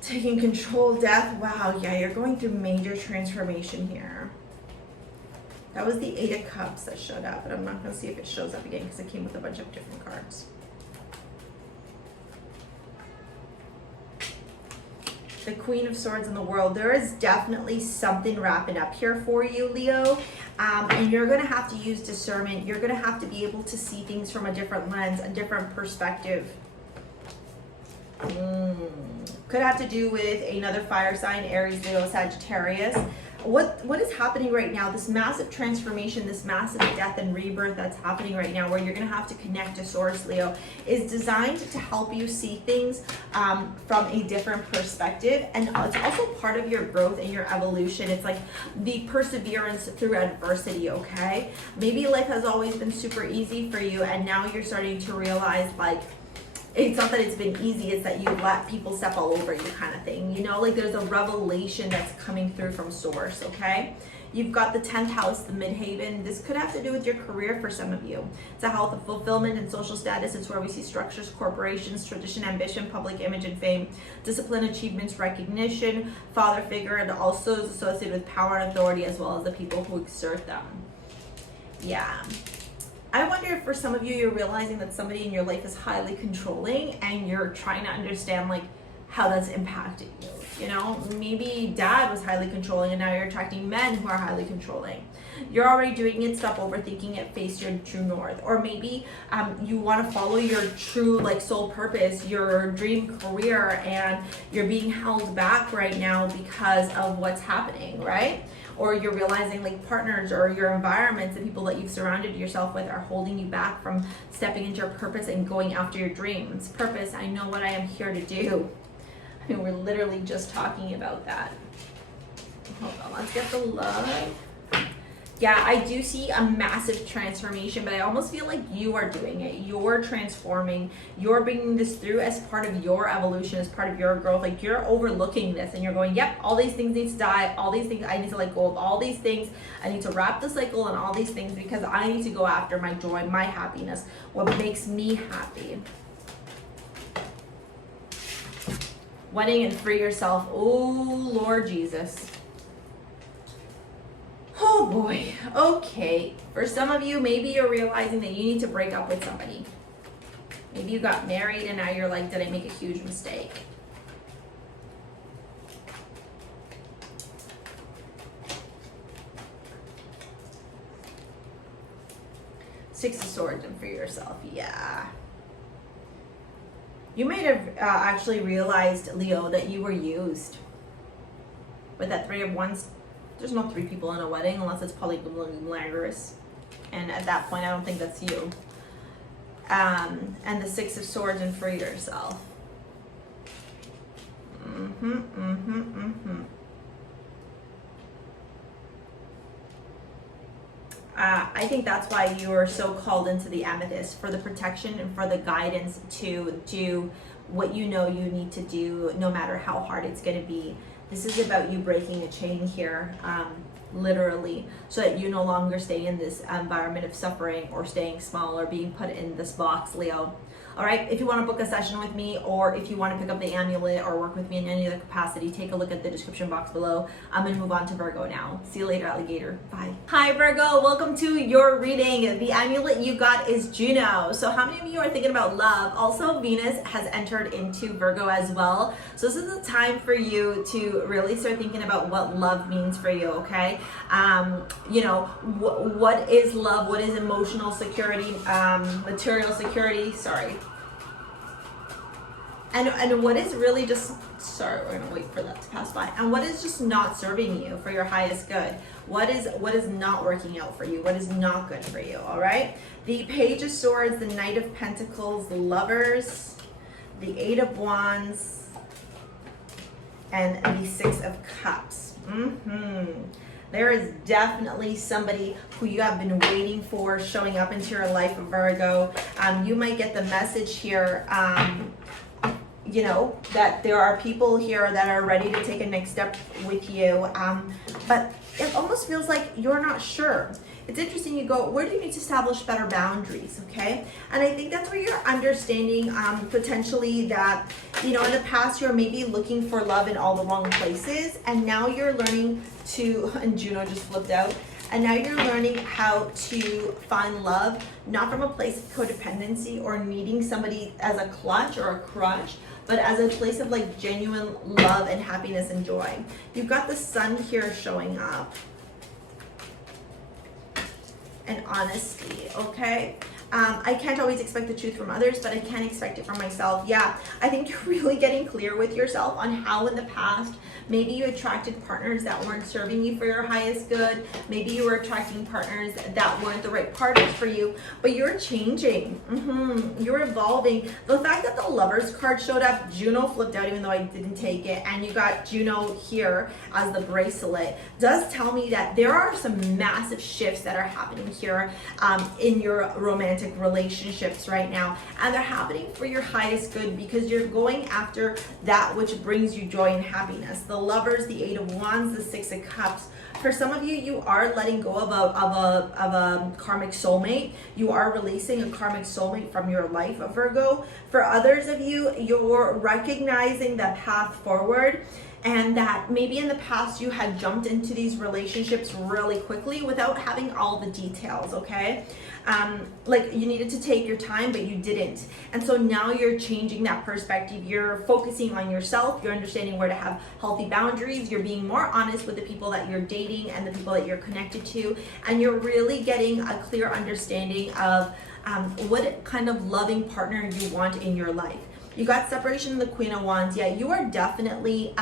Taking control, death, wow, yeah, you're going through major transformation here. That was the 8 of Cups that showed up, but I'm not gonna see if it shows up again because it came with a bunch of different cards. The Queen of Swords in the World. There is definitely something wrapping up here for you, Leo. And you're going to have to use discernment. You're going to have to be able to see things from a different lens, a different perspective. Could have to do with another fire sign, Aries, Leo, Sagittarius. what is happening right now, this massive transformation, this massive death and rebirth that's happening right now, where you're going to have to connect to source, Leo, is designed to help you see things from a different perspective. And it's also part of your growth and your evolution. It's like the perseverance through adversity, okay? Maybe life has always been super easy for you, and now you're starting to realize, like, it's not that it's been easy, it's that you let people step all over you, kind of thing. You know, like there's a revelation that's coming through from source, okay? You've got the 10th house, the midhaven. This could have to do with your career for some of you. It's a health of fulfillment and social status. It's where we see structures, corporations, tradition, ambition, public image and fame, discipline, achievements, recognition, father figure, and also is associated with power and authority, as well as the people who exert them. Yeah. I wonder if for some of you, you're realizing that somebody in your life is highly controlling, and you're trying to understand like how that's impacting you. You know, maybe dad was highly controlling and now you're attracting men who are highly controlling. You're already doing it, stop overthinking it, face your true north. Or maybe you want to follow your true like soul purpose, your dream career, and you're being held back right now because of what's happening, right? Or you're realizing like partners or your environments, the people that you've surrounded yourself with, are holding you back from stepping into your purpose and going after your dreams. Purpose, I know what I am here to do. I mean, we're literally just talking about that. Hold on, let's get the love. Yeah, I do see a massive transformation, but I almost feel like you are doing it. You're transforming. You're bringing this through as part of your evolution, as part of your growth. Like, you're overlooking this and you're going, yep, all these things need to die. All these things, I need to let go of all these things. I need to wrap the cycle on all these things because I need to go after my joy, my happiness, what makes me happy. Wedding and free yourself. Oh, Lord Jesus. Oh boy, okay. For some of you, maybe you're realizing that you need to break up with somebody. Maybe you got married and now you're like, did I make a huge mistake? Six of Swords and free yourself, yeah. You might have actually realized, Leo, that you were used. With that Three of Wands, there's no three people in a wedding unless it's polyamorous. And at that point, I don't think that's you. And the Six of Swords and free yourself. I think that's why you are so called into the amethyst, for the protection and for the guidance to do what you know you need to do, no matter how hard it's going to be. This is about you breaking a chain here, literally, so that you no longer stay in this environment of suffering or staying small or being put in this box, Leo. All right, if you want to book a session with me, or if you want to pick up the amulet or work with me in any other capacity, take a look at the description box below. I'm going to move on to Virgo now. See you later, alligator. Bye. Hi, Virgo. Welcome to your reading. The amulet you got is Juno. So how many of you are thinking about love? Also, Venus has entered into Virgo as well. So this is a time for you to really start thinking about what love means for you, okay? You know, what is love? What is emotional security, material security? Sorry. And what is really just, sorry, we're gonna wait for that to pass by. And what is just not serving you for your highest good? What is not working out for you? What is not good for you, all right? The Page of Swords, the Knight of Pentacles, the Lovers, the Eight of Wands, and the Six of Cups. There is definitely somebody who you have been waiting for showing up into your life, Virgo. You might get the message here, you know, that there are people here that are ready to take a next step with you, but it almost feels like you're not sure. It's interesting, you go, where do you need to establish better boundaries, okay? And I think that's where you're understanding potentially that, you know, in the past you're maybe looking for love in all the wrong places, and now you're learning to, and Juno just flipped out, and now you're learning how to find love, not from a place of codependency or needing somebody as a clutch or a crutch, but as a place of like genuine love and happiness and joy. You've got the Sun here showing up. And honesty, okay? I can't always expect the truth from others, but I can expect it from myself. Yeah, I think you're really getting clear with yourself on how in the past maybe you attracted partners that weren't serving you for your highest good. Maybe you were attracting partners that weren't the right partners for you, but you're changing. You're evolving. The fact that the Lovers card showed up, Juno flipped out even though I didn't take it, and you got Juno here as the bracelet, does tell me that there are some massive shifts that are happening here in your romantic relationships right now, and they're happening for your highest good because you're going after that which brings you joy and happiness. The Lovers, the Eight of Wands, the Six of Cups. For some of you, you are letting go of a karmic soulmate. You are releasing a karmic soulmate from your life, Virgo. For others of you, you're recognizing the path forward, and that maybe in the past you had jumped into these relationships really quickly without having all the details, okay? Like you needed to take your time, but you didn't. And so now you're changing that perspective. You're focusing on yourself. You're understanding where to have healthy boundaries. You're being more honest with the people that you're dating and the people that you're connected to. And you're really getting a clear understanding of what kind of loving partner you want in your life. You got separation and the Queen of Wands. Yeah, you are definitely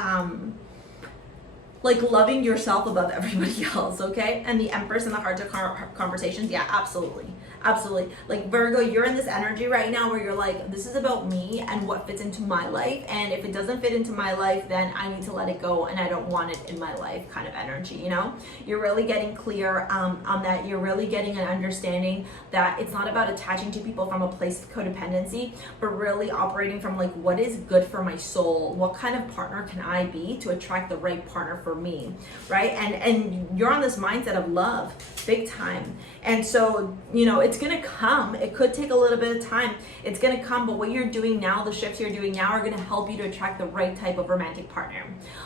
like loving yourself above everybody else, okay? And the Empress and the Heart to Conversations. Yeah, absolutely. Absolutely. Like Virgo, you're in this energy right now where you're like, this is about me and what fits into my life. And if it doesn't fit into my life, then I need to let it go and I don't want it in my life kind of energy, you know? You're really getting clear on that. You're really getting an understanding that it's not about attaching to people from a place of codependency, but really operating from like, what is good for my soul? What kind of partner can I be to attract the right partner for me, right? And you're on this mindset of love, big time. And so, you know, it's gonna come. It could take a little bit of time. It's gonna come, but what you're doing now, the shifts you're doing now are gonna help you to attract the right type of romantic partner.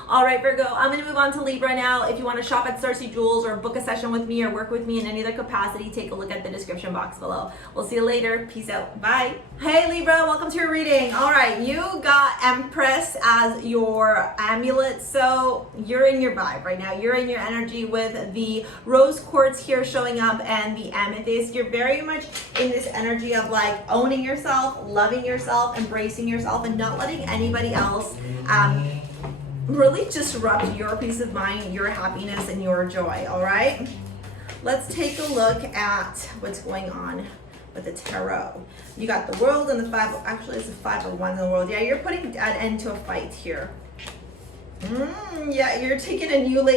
All right, Virgo, I'm gonna move on to Libra now. If you wanna shop at STARSEA Jewels or book a session with me or work with me in any other capacity, take a look at the description box below. We'll see you later. Peace out. Bye. Hey, Libra, welcome to your reading. All right, you got Empress as your amulet. So you're in your vibe right now. You're in your energy with the rose quartz here showing up and the amethyst. You're very much in this energy of like owning yourself, loving yourself, embracing yourself, and not letting anybody else really disrupt your peace of mind, your happiness, and your joy. All right, let's take a look at what's going on with the tarot. You got the World and the Five. Actually, it's the Five of Wands in the World. Yeah, you're putting an end to a fight here. Yeah, you're taking a new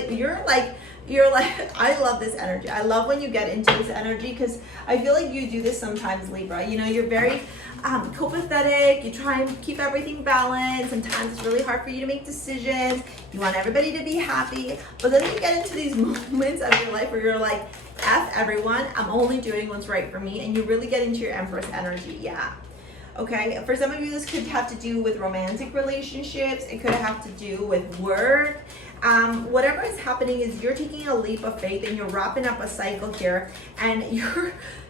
you're like, I love this energy. I love when you get into this energy because I feel like you do this sometimes, Libra. You know, you're very copacetic. You try and keep everything balanced. Sometimes it's really hard for you to make decisions. You want everybody to be happy. But then you get into these moments of your life where you're like, F everyone, I'm only doing what's right for me. And you really get into your Empress energy. Yeah. Okay, for some of you, this could have to do with romantic relationships. It could have to do with work. Whatever is happening is you're taking a leap of faith and you're wrapping up a cycle here, and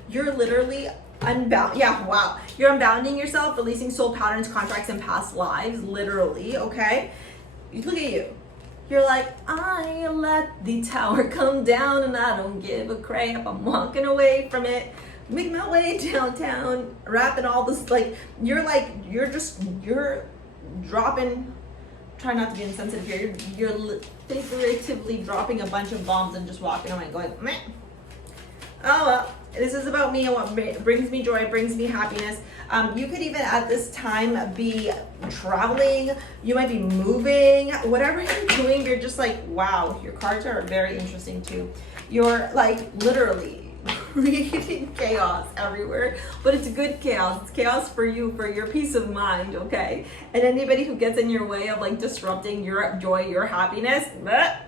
you're literally unbound. Yeah, wow. You're unbounding yourself, releasing soul patterns, contracts, and past lives, literally, okay? Look at you. You're like, I let the tower come down and I don't give a crap. I'm walking away from it. Make my way downtown, wrapping all this, you're dropping, try not to be insensitive here, you're figuratively dropping a bunch of bombs and just walking away going, meh. Oh well, this is about me and what brings me joy, brings me happiness. You could even at this time be traveling, you might be moving, whatever you're doing, you're just like, wow, your cards are very interesting too. You're like literally creating chaos everywhere, but it's good chaos. It's chaos for you, for your peace of mind, okay? And anybody who gets in your way of like disrupting your joy, your happiness,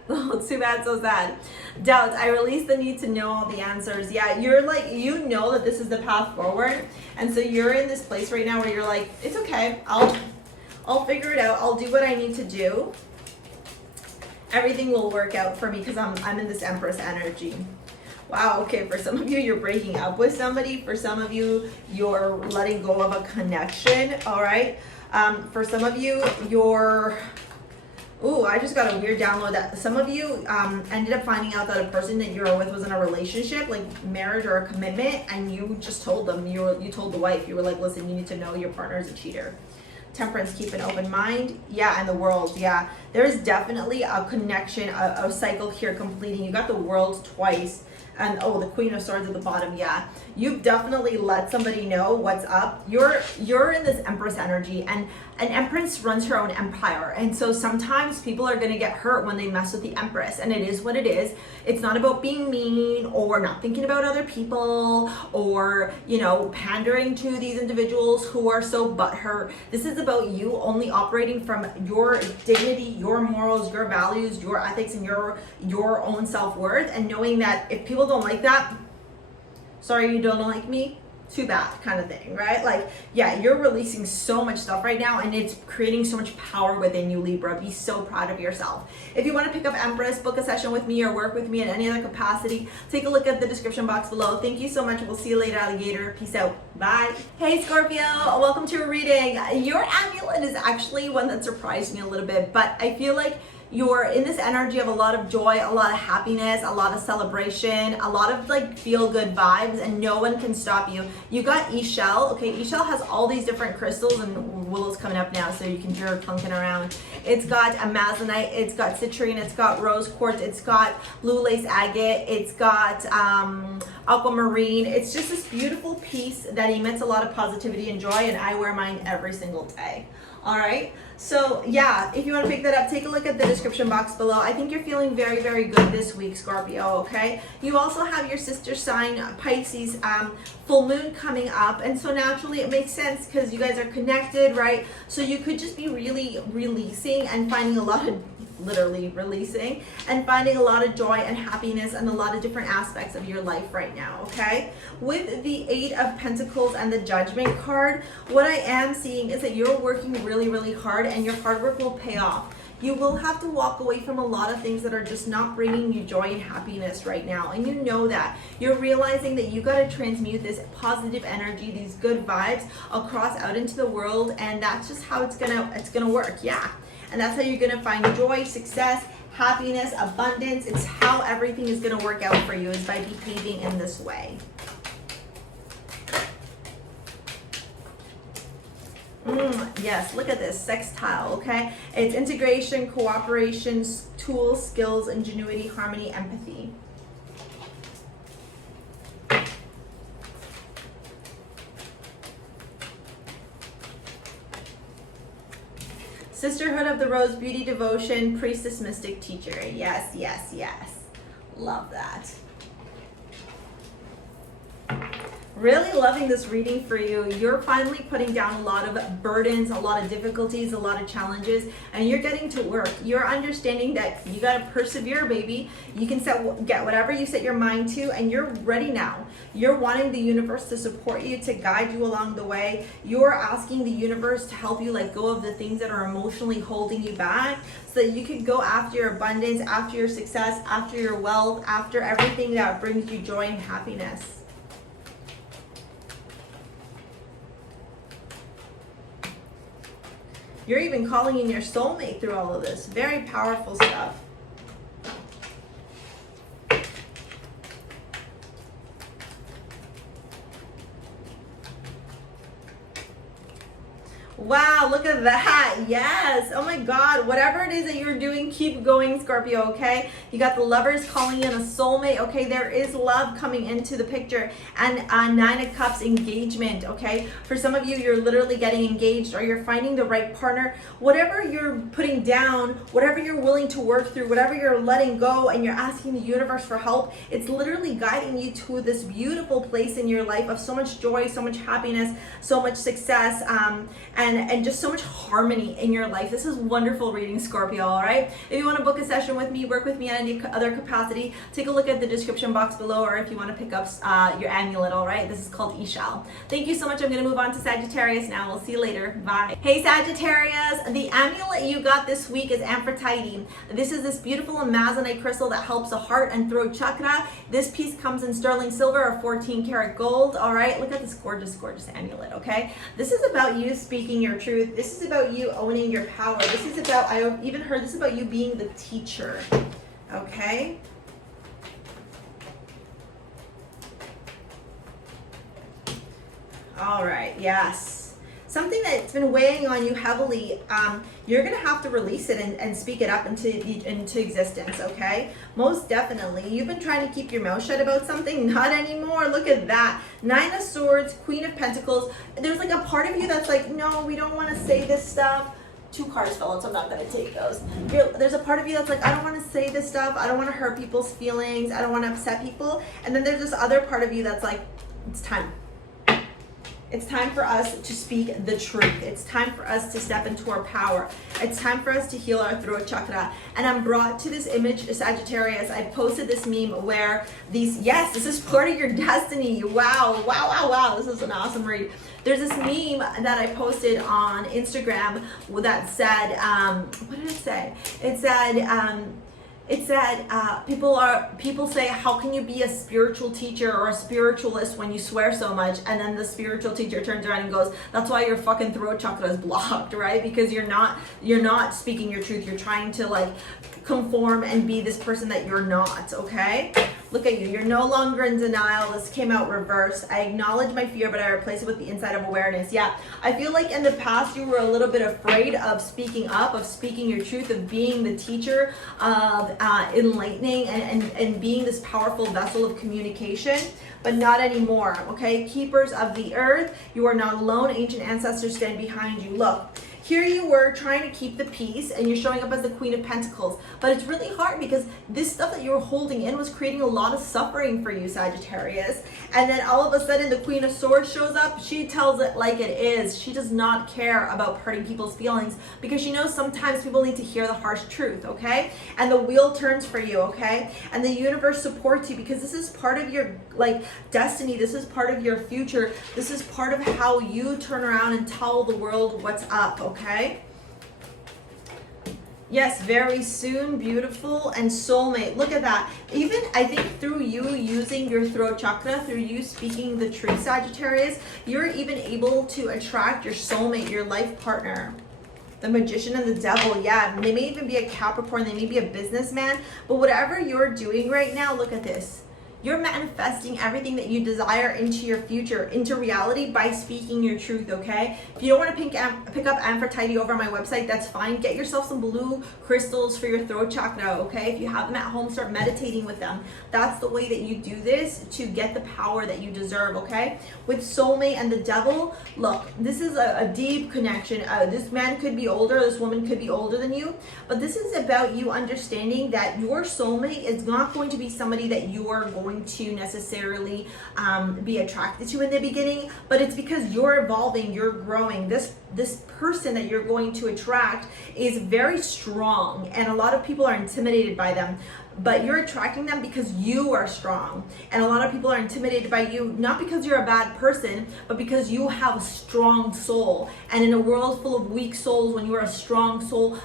it's too bad, so sad. Doubts, I release the need to know all the answers. Yeah, you're like, you know that this is the path forward, and so you're in this place right now where you're like, it's okay, I'll figure it out, I'll do what I need to do. Everything will work out for me because I'm in this Empress energy. Wow, okay, for some of you, you're breaking up with somebody. For some of you, you're letting go of a connection, all right? For some of you, you're Ooh, I just got a weird download that some of you ended up finding out that a person that you were with was in a relationship, like marriage or a commitment, and you just told them, you told the wife, you were like, listen, you need to know your partner is a cheater. Temperance, keep an open mind. Yeah, and the world, yeah. There is definitely a connection, a cycle here completing. You got the world twice. And oh, the Queen of Swords at the bottom, yeah. You've definitely let somebody know what's up. You're in this Empress energy, and an Empress runs her own empire. And so sometimes people are gonna get hurt when they mess with the Empress, and it is what it is. It's not about being mean or not thinking about other people or, you know, pandering to these individuals who are so butthurt. This is about you only operating from your dignity, your morals, your values, your ethics, and your own self-worth, and knowing that if people don't like that, sorry, you don't like me, too bad, kind of thing, right? Like, yeah, you're releasing so much stuff right now, and it's creating so much power within you, Libra. Be so proud of yourself. If you want to pick up Empress, book a session with me, or work with me in any other capacity, take a look at the description box below. Thank you so much. We'll see you later, alligator. Peace out. Bye. Hey, Scorpio. Welcome to a reading. Your amulet is actually one that surprised me a little bit, but I feel like you're in this energy of a lot of joy, a lot of happiness, a lot of celebration, a lot of like feel good vibes, and no one can stop you. You got eShell. Okay, eShell has all these different crystals, and Willow's coming up now so you can hear her clunking around. It's got amazonite, it's got citrine, it's got rose quartz, it's got blue lace agate, it's got aquamarine. It's just this beautiful piece that emits a lot of positivity and joy, and I wear mine every single day. All right, so yeah, if you want to pick that up, take a look at the description box below. I think you're feeling very, very good this week, Scorpio, okay? You also have your sister sign, Pisces, full moon coming up, and so naturally it makes sense because you guys are connected, right? So you could just be really releasing and finding a lot of, literally releasing and finding a lot of joy and happiness and a lot of different aspects of your life right now, okay? With the 8 of Pentacles and the Judgment card, what I am seeing is that you're working really hard, and your hard work will pay off. You will have to walk away from a lot of things that are just not bringing you joy and happiness right now, and you know that. You're realizing that you got to transmute this positive energy, these good vibes across out into the world, and that's just how it's gonna work, yeah. And that's how you're gonna find joy, success, happiness, abundance. It's how everything is gonna work out for you, is by behaving in this way. Yes, look at this sextile, okay? It's integration, cooperation, tools, skills, ingenuity, harmony, empathy. Sisterhood of the Rose, beauty, devotion, priestess, mystic, teacher. Yes, yes, yes. Love that. Really loving this reading for you. You're finally putting down a lot of burdens, a lot of difficulties, a lot of challenges, and you're getting to work. You're understanding that you got to persevere, baby. You can get whatever you set your mind to, and you're ready now. You're wanting the universe to support you, to guide you along the way. You're asking the universe to help you let go of the things that are emotionally holding you back, so that you can go after your abundance, after your success, after your wealth, after everything that brings you joy and happiness. You're even calling in your soulmate through all of this. Very powerful stuff. Wow, look at that. Yes. Oh my God. Whatever it is that you're doing, keep going, Scorpio, okay? You got the Lovers calling in a soulmate, okay? There is love coming into the picture. And 9 of Cups, engagement, okay? For some of you, you're literally getting engaged, or you're finding the right partner. Whatever you're putting down, whatever you're willing to work through, whatever you're letting go, and you're asking the universe for help, it's literally guiding you to this beautiful place in your life of so much joy, so much happiness, so much success, and just so much harmony in your life. This is wonderful reading, Scorpio, all right? If you want to book a session with me, work with me in any other capacity, take a look at the description box below, or if you want to pick up your amulet, all right? This is called eShell. Thank you so much. I'm going to move on to Sagittarius now. We'll see you later. Bye. Hey, Sagittarius. The amulet you got this week is Aphrodite. This is this beautiful amazonite crystal that helps the heart and throat chakra. This piece comes in sterling silver or 14 karat gold, all right? Look at this gorgeous, gorgeous amulet, okay? This is about you speaking speaking your truth. This is about you owning your power. This is about, I even heard this is about you being the teacher, okay? All right, yes. Something that's been weighing on you heavily, you're going to have to release it and speak it up into existence, okay? Most definitely. You've been trying to keep your mouth shut about something. Not anymore. Look at that. 9 of Swords, Queen of Pentacles. There's like a part of you that's like, no, we don't want to say this stuff. 2 cards fell out, so I'm not going to take those. There's a part of you that's like, I don't want to say this stuff. I don't want to hurt people's feelings. I don't want to upset people. And then there's this other part of you that's like, it's time. It's time for us to speak the truth. It's time for us to step into our power. It's time for us to heal our throat chakra. And I'm brought to this image, Sagittarius. I posted this meme where these, yes, this is part of your destiny. Wow, wow, wow, wow. This is an awesome read. There's this meme that I posted on Instagram that said, what did it say? It said, people say, how can you be a spiritual teacher or a spiritualist when you swear so much? And then the spiritual teacher turns around and goes, that's why your fucking throat chakra is blocked, right? Because you're not speaking your truth. You're trying to like conform and be this person that you're not, okay? Look at you. You're no longer in denial. This came out reversed. I acknowledge my fear, but I replace it with the insight of awareness. Yeah, I feel like in the past you were a little bit afraid of speaking up, of speaking your truth, of being the teacher, of enlightening and being this powerful vessel of communication, but not anymore, okay? Keepers of the earth, you are not alone. Ancient ancestors stand behind you. Look. Here you were trying to keep the peace and you're showing up as the Queen of Pentacles. But it's really hard because this stuff that you were holding in was creating a lot of suffering for you, Sagittarius. And then all of a sudden the Queen of Swords shows up. She tells it like it is. She does not care about hurting people's feelings because she knows sometimes people need to hear the harsh truth, okay? And the wheel turns for you, okay? And the universe supports you because this is part of your like destiny. This is part of your future. This is part of how you turn around and tell the world what's up, okay? Yes, very soon, beautiful, and soulmate. Look at that. Even, I think through you using your throat chakra, through you speaking the truth, Sagittarius, you're even able to attract your soulmate, your life partner. The Magician and the Devil, yeah. They may even be a Capricorn, they may be a businessman, but whatever you're doing right now, look at this. You're manifesting everything that you desire into your future, into reality by speaking your truth, okay? If you don't want to pick up Amphitrite over on my website, that's fine. Get yourself some blue crystals for your throat chakra, okay? If you have them at home, start meditating with them. That's the way that you do this to get the power that you deserve, okay? With soulmate and the devil, look, this is a deep connection. This man could be older, this woman could be older than you, but this is about you understanding that your soulmate is not going to be somebody that you are going to necessarily be attracted to in the beginning, but it's because you're evolving, you're growing. This person that you're going to attract is very strong, and a lot of people are intimidated by them, but you're attracting them because you are strong. And a lot of people are intimidated by you, not because you're a bad person, but because you have a strong soul. And in a world full of weak souls, when you are a strong soul,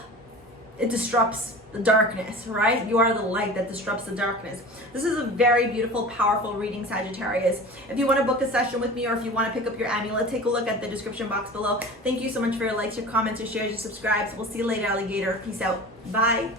it disrupts the darkness, right? You are the light that disrupts the darkness. This is a very beautiful, powerful reading, Sagittarius. If you want to book a session with me or if you want to pick up your amulet, take a look at the description box below. Thank you so much for your likes, your comments, your shares, your subscribes. We'll see you later, alligator. Peace out. Bye.